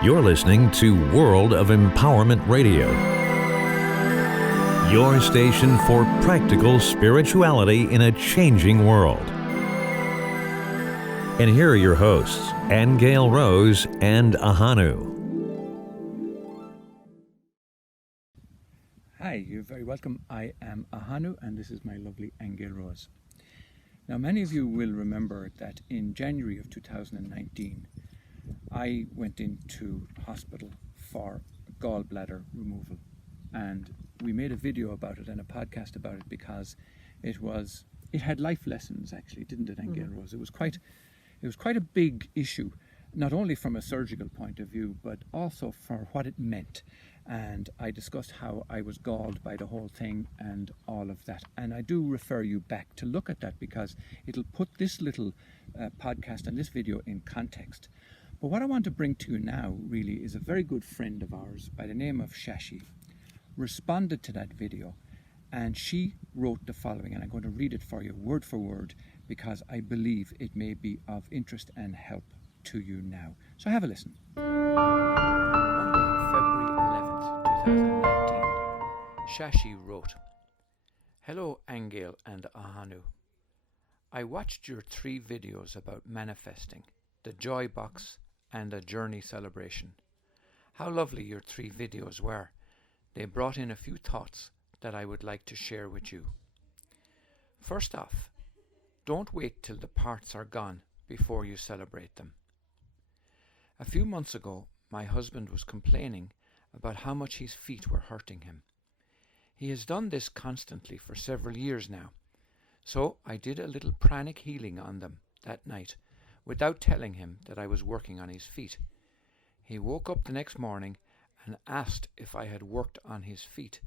You're listening to World of Empowerment Radio, your station for practical spirituality in a changing world. And here are your hosts, Aingeal Rose and Ahonu. Hi, you're very welcome. I am Ahonu, and this is my lovely Aingeal Rose. Now, many of you will remember that in January of 2019, I went into hospital for gallbladder removal, and we made a video about it and a podcast about it because it had life lessons, actually, didn't it, Aingeal Rose? It was quite a big issue, not only from a surgical point of view, but also for what it meant. And I discussed how I was galled by the whole thing and all of that. And I do refer you back to look at that because it'll put this little podcast and this video in context. But what I want to bring to you now really is a very good friend of ours by the name of Shashi responded to that video, and she wrote the following, and I'm going to read it for you word for word because I believe it may be of interest and help to you now. So have a listen. Monday, February 11th, 2019. Shashi wrote, "Hello Aingeal and Ahonu. I watched your 3 videos about manifesting, the joy box and a journey celebration. How lovely your 3 videos were. They brought in a few thoughts that I would like to share with you. First off, don't wait till the parts are gone before you celebrate them. A few months ago, my husband was complaining about how much his feet were hurting him. He has done this constantly for several years now, so I did a little pranic healing on them that night without telling him that I was working on his feet. He woke up the next morning and asked if I had worked on his feet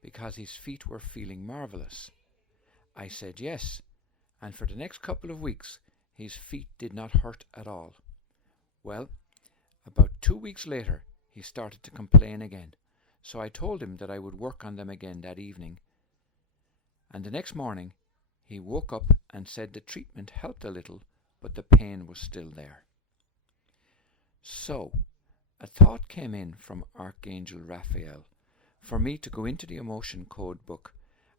because his feet were feeling marvelous. I said yes, and for the next couple of weeks his feet did not hurt at all. Well, about 2 weeks later he started to complain again, so I told him that I would work on them again that evening. And the next morning he woke up and said the treatment helped a little, but the pain was still there. So, a thought came in from Archangel Raphael for me to go into the emotion code book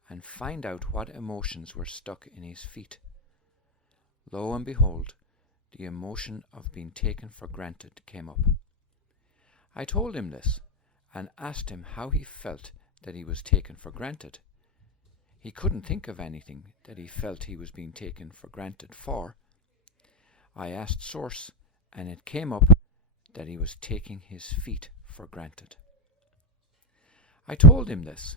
and find out what emotions were stuck in his feet. Lo and behold, the emotion of being taken for granted came up. I told him this and asked him how he felt that he was taken for granted. He couldn't think of anything that he felt he was being taken for granted for. I asked Source, and it came up that he was taking his feet for granted. I told him this,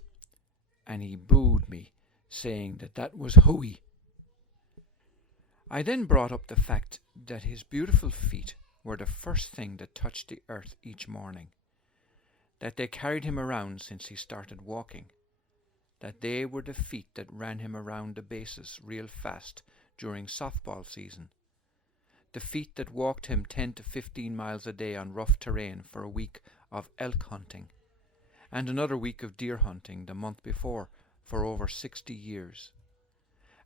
and he booed me, saying that was hooey. I then brought up the fact that his beautiful feet were the first thing that touched the earth each morning, that they carried him around since he started walking, that they were the feet that ran him around the bases real fast during softball season, the feet that walked him 10 to 15 miles a day on rough terrain for a week of elk hunting, and another week of deer hunting the month before for over 60 years.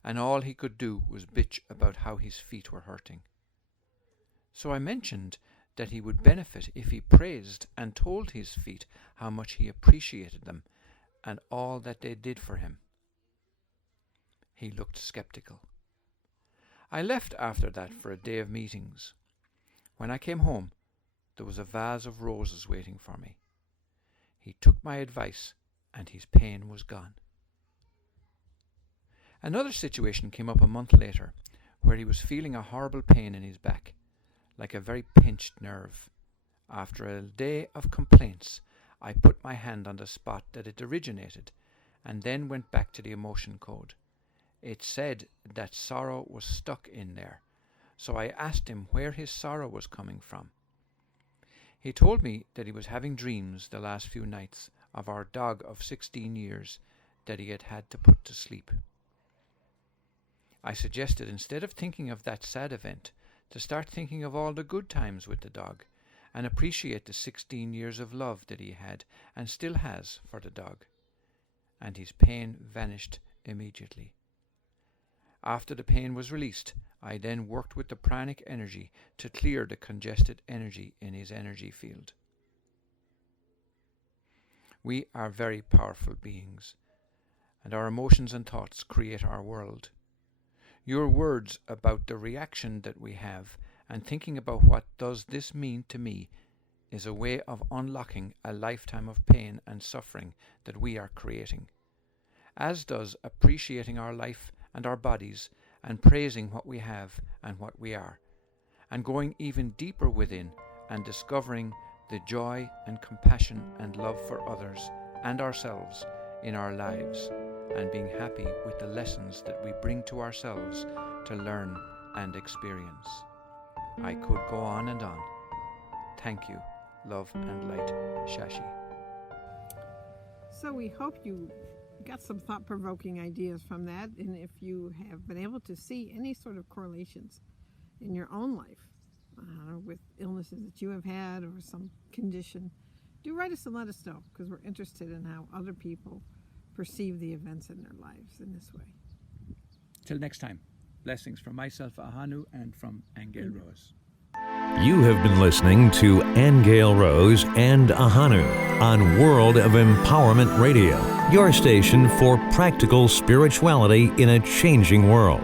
And all he could do was bitch about how his feet were hurting. So I mentioned that he would benefit if he praised and told his feet how much he appreciated them and all that they did for him. He looked skeptical. I left after that for a day of meetings. When I came home, there was a vase of roses waiting for me. He took my advice and his pain was gone. Another situation came up a month later where he was feeling a horrible pain in his back, like a very pinched nerve. After a day of complaints, I put my hand on the spot that it originated and then went back to the emotion code. It said that sorrow was stuck in there, so I asked him where his sorrow was coming from. He told me that he was having dreams the last few nights of our dog of 16 years that he had had to put to sleep. I suggested instead of thinking of that sad event, to start thinking of all the good times with the dog and appreciate the 16 years of love that he had and still has for the dog. And his pain vanished immediately. After the pain was released, I then worked with the pranic energy to clear the congested energy in his energy field. We are very powerful beings, and our emotions and thoughts create our world. Your words about the reaction that we have and thinking about what does this mean to me is a way of unlocking a lifetime of pain and suffering that we are creating, as does appreciating our life and our bodies and praising what we have and what we are, and going even deeper within and discovering the joy and compassion and love for others and ourselves in our lives, and being happy with the lessons that we bring to ourselves to learn and experience. I could go on and on. Thank you. Love and light, Shashi. So we hope you got some thought-provoking ideas from that, and if you have been able to see any sort of correlations in your own life with illnesses that you have had or some condition, do write us and let us know, because we're interested in how other people perceive the events in their lives in this way. Till next time, blessings from myself, Ahonu, and from Aingeal Rose. You have been listening to Aingeal Rose and Ahonu on World of Empowerment Radio, your station for practical spirituality in a changing world.